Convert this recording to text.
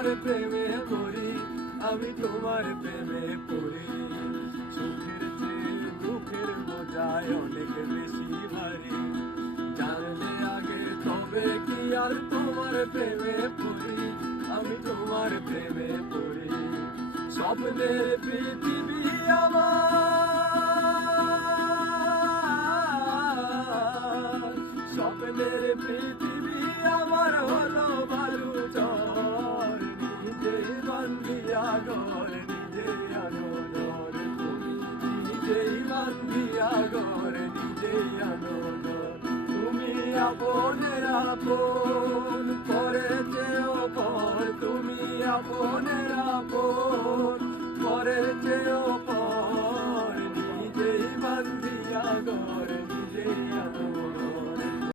তোমার প্রেমে মরি, আমি তোমার প্রেমে পড়ি। সুখের চেয়ে দুঃখের বোঝায় অনেক বেশি ভারী, জানলে আগে তবে কি আর তোমার প্রেমে পড়ি, আমি তোমার প্রেমে পড়ি। স্বপ্নের পৃথিবী আমার, স্বপ্নের পৃথিবী আমার হলো বালু চর, নিজে বান্ধিয়া ঘর নিজে আনো ঘর, তুমি নিজেই বান্ধিয়া ঘর নিজে আনো ঘর। তুমি আপনের আপন করেছেও পর, তুমি আপনের আপন করেছেও পর, নিজেই বান্ধিয়া ঘর নিজে আনো